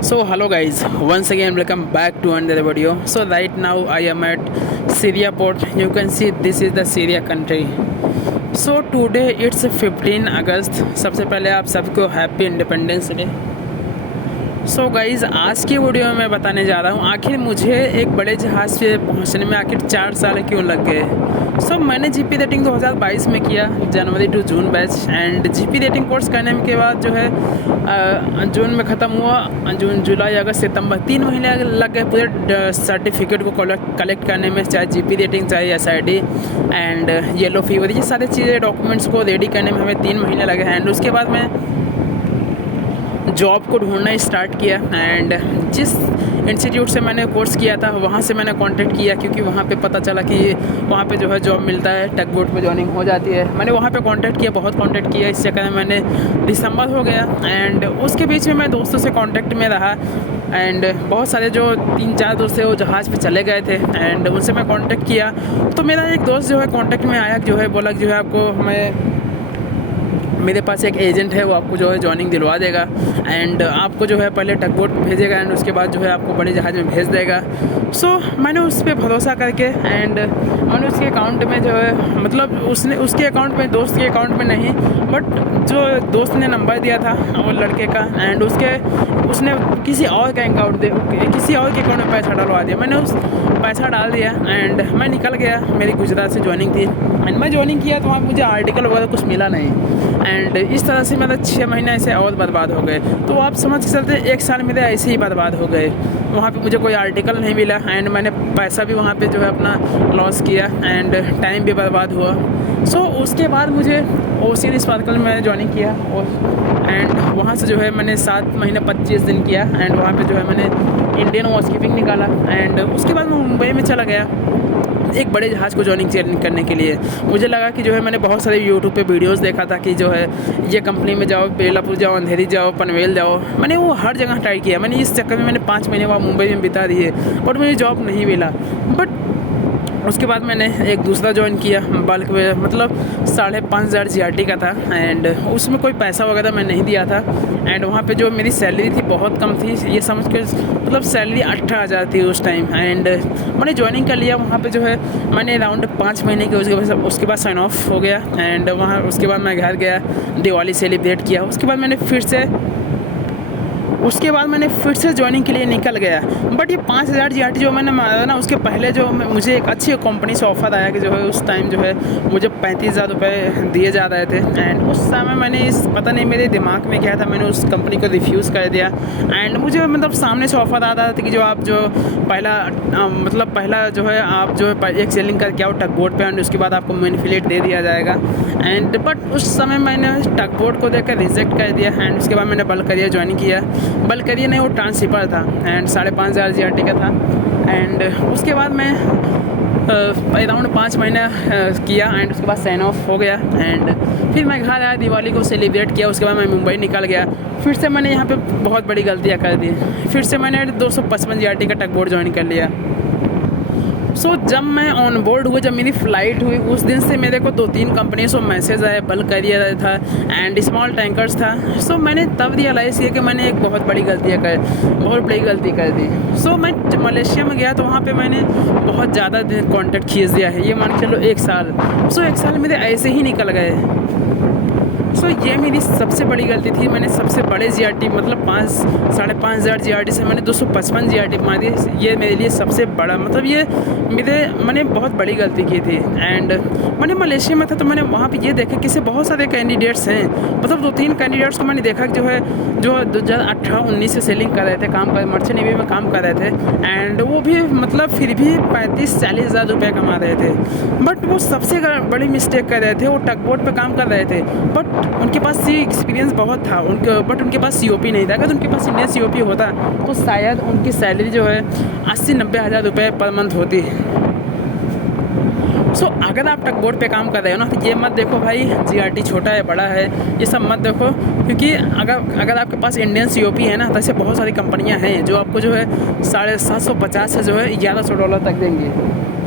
So hello guys, once again welcome back to another video. So right now I am at Syria port. You can see this is the Syria country. So today it's 15 अगस्त. सबसे पहले आप सबको happy independence day. So guys आज की video में मैं बताने जा रहा हूँ आखिर मुझे एक बड़े जहाज़ पे पहुँचने में आखिर 4 साल क्यों लग गए. सो मैंने जीपी रेटिंग 2022 में किया, January to June batch. And GP rating course करने के बाद जो है जून में ख़त्म हुआ. जून, जुलाई, अगस्त, सितंबर 3 महीने लग गए पूरे सर्टिफिकेट को कलेक्ट करने में, चाहे जीपी रेटिंग, चाहे SID एंड येलो फीवर, ये सारी चीज़ें डॉक्यूमेंट्स को रेडी करने में हमें 3 महीने लगे. एंड उसके बाद मैं जॉब को ढूंढना स्टार्ट किया. एंड जिस इंस्टीट्यूट से मैंने कोर्स किया था वहाँ से मैंने कांटेक्ट किया, क्योंकि वहाँ पे पता चला कि वहाँ पे जो है जॉब मिलता है, टग बोट पे जॉइनिंग हो जाती है. मैंने वहाँ पे कांटेक्ट किया, बहुत कांटेक्ट किया. इस चक्कर में मैंने दिसंबर हो गया. एंड उसके बीच में मैं दोस्तों से कांटेक्ट में रहा. एंड बहुत सारे जो 3-4 दोस्त थे वो जहाज़ पे चले गए थे. एंड उनसे मैं कांटेक्ट किया तो मेरा एक दोस्त जो है कांटेक्ट में आया, जो है बोला कि जो है आपको मेरे पास एक एजेंट है, वो आपको जो है जॉइनिंग दिलवा देगा. एंड आपको जो है पहले टग बोट भेजेगा एंड उसके बाद जो है आपको बड़े जहाज़ में भेज देगा. सो मैंने उस पर भरोसा करके एंड मैंने उसके अकाउंट में जो है, मतलब उसके अकाउंट में, दोस्त के अकाउंट में नहीं, बट जो दोस्त ने नंबर दिया था वो लड़के का, एंड उसने किसी और के अकाउंट में पैसा डलवा दिया. मैंने उस पैसा डाल दिया एंड मैं निकल गया. मेरी गुजरात से ज्वाइनिंग थी एंड मैं ज्वाइनिंग किया तो वहाँ मुझे आर्टिकल वगैरह कुछ मिला नहीं. एंड इस तरह से मेरा 6 महीने ऐसे और बर्बाद हो गए. तो आप समझ के चलते 1 साल मेरे ऐसे ही बर्बाद हो गए. वहाँ पे मुझे कोई आर्टिकल नहीं मिला एंड मैंने पैसा भी वहाँ पे जो है अपना लॉस किया एंड टाइम भी बर्बाद हुआ. सो उसके बाद मुझे ओशियन स्पार्कल में ज्वाइनिंग किया एंड वहाँ से जो है मैंने 7 महीने 25 दिन किया. एंड वहाँ पे जो है मैंने इंडियन वॉचकीपिंग निकाला. एंड उसके बाद मैं मुंबई में चला गया एक बड़े जहाज़ को ज्वाइनिंग करने के लिए. मुझे लगा कि जो है मैंने बहुत सारे यूट्यूब पे वीडियोस देखा था कि जो है ये कंपनी में जाओ, बेलापुर जाओ, अंधेरी जाओ, पनवेल जाओ. मैंने वो हर जगह ट्राई किया. मैंने इस चक्कर में मैंने 5 महीने वहाँ मुंबई में बिता दिए, बट मुझे जॉब नहीं मिला. बट उसके बाद मैंने एक दूसरा ज्वाइन किया बल्क में, मतलब 5,500 GRT का था. एंड उसमें कोई पैसा वगैरह मैं नहीं दिया था. एंड वहाँ पे जो मेरी सैलरी थी बहुत कम थी, ये समझ के मतलब सैलरी 18,000 थी उस टाइम. एंड मैंने ज्वाइनिंग कर लिया. वहाँ पे जो है मैंने अराउंड 5 महीने के उसके बाद साइन ऑफ हो गया. एंड वहाँ उसके बाद मैं घर गया, दिवाली सेलिब्रेट किया. उसके बाद मैंने फिर से ज्वाइनिंग के लिए निकल गया. बट ये 5,000 GRT जो मैंने मारा ना, उसके पहले जो मुझे एक अच्छी कंपनी से ऑफ़र आया कि जो है उस टाइम जो है मुझे 35,000 रुपये दिए जा रहे थे. एंड उस समय मैंने पता नहीं मेरे दिमाग में क्या था, मैंने उस कंपनी को रिफ्यूज़ कर दिया. एंड मुझे मतलब सामने से ऑफ़र आ रहा था कि जो आप जो पहला जो है आप जो है एक सेलिंग करके आओ टग बोट पे, एंड उसके बाद आपको मैनिपुलेट दे दिया जाएगा. एंड बट उस समय मैंने टग बोट को देखकर रिजेक्ट कर दिया. एंड उसके बाद मैंने बल्क करियर ज्वाइन किया. बल्क करियर नहीं, वो ट्रांसशिपर था एंड 5,500 GRT का था. एंड उसके बाद मैं अराउंड 5 महीने किया एंड उसके बाद साइन ऑफ हो गया. एंड फिर मैं घर आया, दिवाली को सेलिब्रेट किया. उसके बाद मैं मुंबई निकल गया. फिर से मैंने यहाँ पे बहुत बड़ी गलतियाँ कर दी. फिर से मैंने 255 GRT का टग बोट ज्वाइन कर लिया. सो जब मैं ऑन बोर्ड हुआ, जब मेरी फ़्लाइट हुई, उस दिन से मेरे को 2-3 कंपनी से मैसेज आए. बल्क करियर था एंड स्मॉल टैंकर्स था. सो मैंने तब रियलाइज़ किया कि मैंने एक बहुत बड़ी गलती कर दी. सो मैं मलेशिया में गया तो वहाँ पे मैंने बहुत ज़्यादा कॉन्टैक्ट खींच दिया है. ये मान के चलो 1 साल. सो 1 साल मेरे ऐसे ही निकल गए. सो ये मेरी सबसे बड़ी गलती थी. मैंने सबसे बड़े GRT मतलब 5,500 GRT से मैंने 255 GRT मारी. ये मेरे लिए सबसे बड़ा, मतलब ये मैंने बहुत बड़ी गलती की थी. एंड मैंने मलेशिया में था तो मैंने वहाँ पे ये देखा कि से बहुत सारे कैंडिडेट्स हैं. मतलब 2-3 कैंडिडेट्स को मैंने देखा कि जो 2018-19 से सेलिंग कर रहे थे, मर्चेंट नेवी में काम कर रहे थे. एंड वो भी मतलब फिर भी 35-40 हज़ार रुपये कमा रहे थे. बट वो सबसे बड़ी मिस्टेक कर रहे थे, वो टग बोट पर काम कर रहे थे. बट उनके पास एक्सपीरियंस बहुत था बट उनके पास COP नहीं था. अगर उनके पास इंडियन COP होता तो शायद उनकी सैलरी जो है 80-90 हज़ार रुपये पर मंथ होती. सो अगर आप टग बोट पे काम कर रहे हो ना, तो ये मत देखो भाई GRT छोटा है बड़ा है, ये सब मत देखो. क्योंकि अगर आपके पास इंडियन COP है ना, तो ऐसे बहुत सारी कंपनियां हैं जो आपको जो है 750 से जो है $1,100 तक देंगे.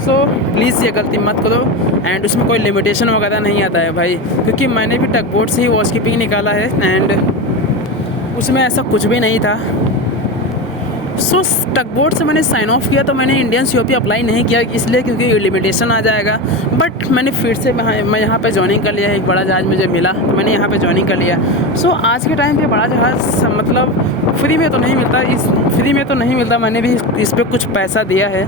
सो प्लीज़ ये गलती मत करो. एंड उसमें कोई लिमिटेशन वगैरह नहीं आता है भाई, क्योंकि मैंने भी टग बोट से ही वॉच कीपिंग निकाला है. एंड उसमें ऐसा कुछ भी नहीं था. सो टग बोट से मैंने साइन ऑफ किया, तो मैंने इंडियन COP अप्लाई नहीं किया इसलिए क्योंकि लिमिटेशन आ जाएगा। बट मैंने फिर से मैं यहाँ पे ज्वाइनिंग कर लिया, एक बड़ा जहाज़ मुझे मिला तो मैंने यहाँ पे ज्वाइनिंग कर लिया। सो आज के टाइम पे बड़ा जहाज़ मतलब फ्री में तो नहीं मिलता, मैंने भी इस पर कुछ पैसा दिया है।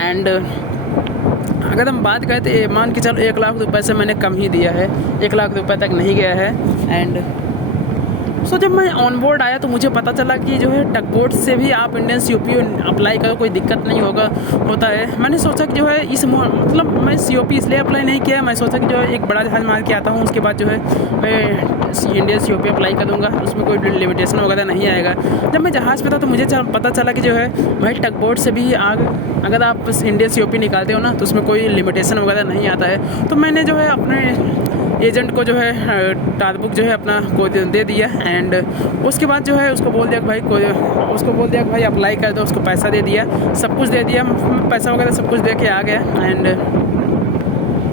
एंड अगर हम बात करें तो मान के चलो 1 लाख रुपये से मैंने कम ही दिया है, 1 लाख रुपये तक नहीं गया है। एंड सो जब मैं ऑन बोर्ड आया तो मुझे पता चला कि जो है टग बोट से भी आप इंडियन COP अप्लाई करो, कोई दिक्कत नहीं होता है। मैंने सोचा कि जो है मतलब मैं COP इसलिए अप्लाई नहीं किया, मैं सोचा कि जो है एक बड़ा जहाज़ मार के आता हूँ, उसके बाद जो है मैं इंडियन COP अप्लाई करूँगा, उसमें कोई लिमिटेशन वगैरह नहीं आएगा। जब मैं जहाज़ पे था तो मुझे पता चला कि जो है भाई टग बोट से भी अगर आप इंडियन COP निकालते हो ना तो उसमें कोई लिमिटेशन वगैरह नहीं आता है। तो मैंने जो है अपने एजेंट को जो है टारबुक जो है अपना को दे दिया। एंड उसके बाद जो है उसको बोल दिया कि भाई अप्लाई कर दो, उसको पैसा दे दिया, सब कुछ दे दिया, पैसा वगैरह सब कुछ दे के आ गया।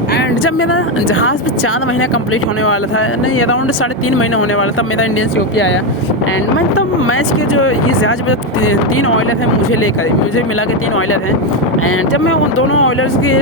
एंड जब मेरा जहाज़ पे 4 महीना कंप्लीट होने वाला था, नहीं अराउंड 3.5 महीने होने वाला था, मेरा इंडियन COP आया। एंड मैं तब मैच के जो इस जहाज़ पे 3 ऑयलर हैं मुझे मिला के 3 ऑयलर हैं। एंड जब मैं उन दोनों ऑयलर्स के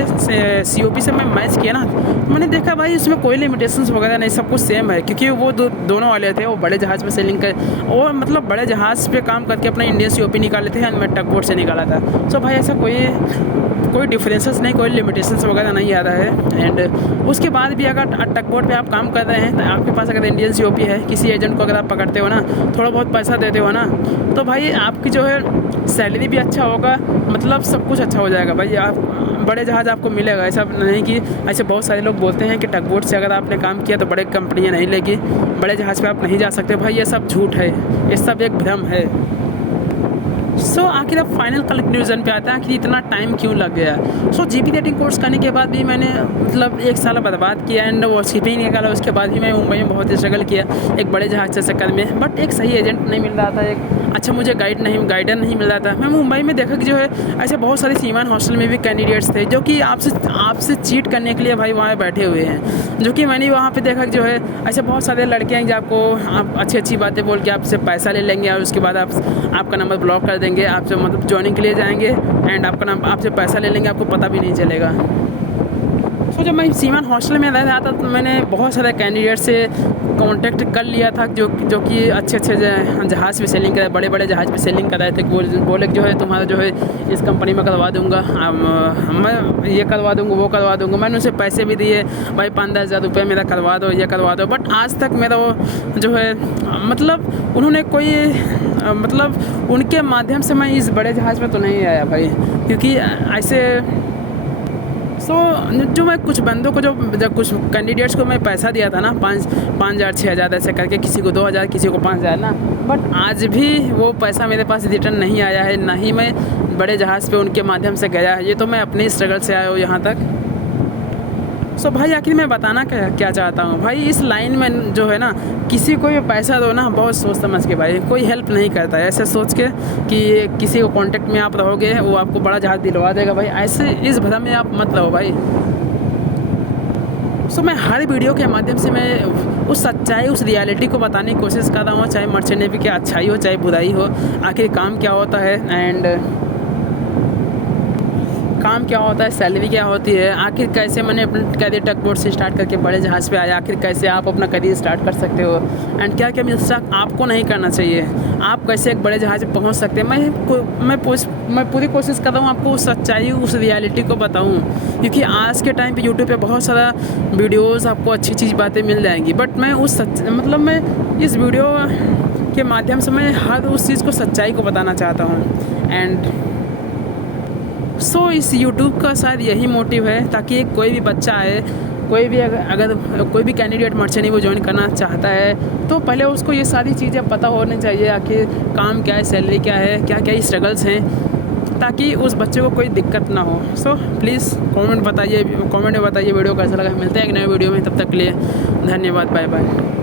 COP से मैं मैच किया ना तो मैंने देखा भाई इसमें कोई लिमिटेशंस वगैरह नहीं, सब कुछ सेम है, क्योंकि वो दोनों ऑयलर थे वो बड़े जहाज़ पे सेलिंग कर और मतलब बड़े जहाज़ पे काम करके अपना इंडियन COP निकाले थे, मैं टग बोट से निकाला था। सो भाई ऐसा कोई डिफरेंसेस नहीं, कोई लिमिटेशंस वगैरह नहीं आ रहा है। एंड उसके बाद भी अगर टग बोट पे आप काम कर रहे हैं तो आपके पास अगर इंडियन COP है, किसी एजेंट को अगर आप पकड़ते हो ना, थोड़ा बहुत पैसा देते हो ना, तो भाई आपकी जो है सैलरी भी अच्छा होगा, मतलब सब कुछ अच्छा हो जाएगा भाई। आप बड़े जहाज़ आपको मिलेगा, ऐसा नहीं कि ऐसे बहुत सारे लोग बोलते हैं कि टग बोट से अगर आपने काम किया तो बड़े कंपनियाँ नहीं लेगी, बड़े जहाज़ पे आप नहीं जा सकते। भाई ये सब झूठ है, ये सब एक भ्रम है। सो आखिर अब फाइनल कंक्लूजन पे आता है कि इतना टाइम क्यों लग गया। सो GP रेटिंग कोर्स करने के बाद भी मैंने मतलब 1 साल बर्बाद किया। एंड वो CP निकाला, उसके बाद भी मैं मुंबई में बहुत स्ट्रगल किया एक बड़े जहाज़ से चक्कर में। बट एक सही एजेंट नहीं मिल रहा था, एक अच्छा मुझे गाइडर नहीं मिल रहा था। मैं मुंबई में देखा कि जो है ऐसे बहुत सारे सीमान हॉस्टल में भी कैंडिडेट्स थे जो कि आपसे चीट करने के लिए भाई वहाँ बैठे हुए हैं, जो कि मैंने वहाँ पर देखा कि जो है ऐसे बहुत सारे लड़के हैं जो आप अच्छी बातें बोल के आपसे पैसा ले लेंगे और उसके बाद आपका नंबर ब्लॉक कर देंगे, आपसे मतलब ज्वाइनिंग के लिए जाएंगे एंड आपसे पैसा ले लेंगे, आपको पता भी नहीं चलेगा। सो जब मैं सीमान हॉस्टल में रह रहा था तो मैंने बहुत सारे कैंडिडेट से कांटेक्ट कर लिया था जो कि अच्छे जहाज़ पे सेलिंग कर रहे, बड़े जहाज़ पे सेलिंग कर रहे थे। बोले जो है तुम्हारा जो है इस कंपनी में करवा दूंगा, मैं ये करवा दूंगा, वो करवा दूंगा। मैंने उसे पैसे भी दिए, भाई 5-10 हज़ार रुपये मेरा करवा दो, ये करवा दो। बट आज तक मेरा वो जो है मतलब उन्होंने कोई मतलब उनके माध्यम से मैं इस बड़े जहाज़ में तो नहीं आया भाई, क्योंकि ऐसे जो मैं कुछ बंदों को जब कुछ कैंडिडेट्स को मैं पैसा दिया था ना 5,000 6,000 ऐसे करके, किसी को 2,000 किसी को 5,000 ना, बट आज भी वो पैसा मेरे पास रिटर्न नहीं आया है, ना ही मैं बड़े जहाज़ पे उनके माध्यम से गया है। ये तो मैं अपने स्ट्रगल से आया हूँ यहाँ तक। सो भाई आखिर मैं बताना क्या चाहता हूँ भाई, इस लाइन में जो है ना किसी को भी पैसा दो ना बहुत सोच समझ के भाई, कोई हेल्प नहीं करता है ऐसे सोच के कि किसी को कांटेक्ट में आप रहोगे वो आपको बड़ा जहाज़ दिलवा देगा भाई, ऐसे इस भ्रम में आप मत रहो भाई। सो मैं हर वीडियो के माध्यम से मैं उस सच्चाई, उस रियलिटी को बताने की कोशिश कर रहा हूँ, चाहे मर्चेंट नेवी की अच्छाई हो चाहे बुराई हो, आखिर काम क्या होता है एंड काम क्या होता है, सैलरी क्या होती है, आखिर कैसे मैंने अपने कैरियर टग बोट से स्टार्ट करके बड़े जहाज़ पे आया, आखिर कैसे आप अपना करियर स्टार्ट कर सकते हो एंड क्या क्या मिस्टेक आपको नहीं करना चाहिए, आप कैसे एक बड़े जहाज़ पे पहुंच सकते हैं। मैं पूरी कोशिश कर रहा हूँ आपको उस सच्चाई, उस रियलिटी को बताऊँ, क्योंकि आज के टाइम पे यूट्यूब पे बहुत सारा वीडियोस आपको अच्छी चीज़ बातें मिल जाएंगी, बट मैं मैं इस वीडियो के माध्यम से मैं हर उस चीज़ को, सच्चाई को बताना चाहता हूँ। एंड सो इस YouTube का शायद यही मोटिव है, ताकि कोई भी बच्चा आए, अगर कोई भी कैंडिडेट मर्चेंट नेवी ज्वाइन करना चाहता है तो पहले उसको ये सारी चीज़ें पता होनी चाहिए, आखिर काम क्या है, सैलरी क्या है, क्या क्या स्ट्रगल्स हैं, ताकि उस बच्चे को कोई दिक्कत ना हो। सो प्लीज़ कमेंट में बताइए वीडियो कैसा लगा। मिलते हैं एक नए वीडियो में, तब तक के लिए धन्यवाद, बाय बाय।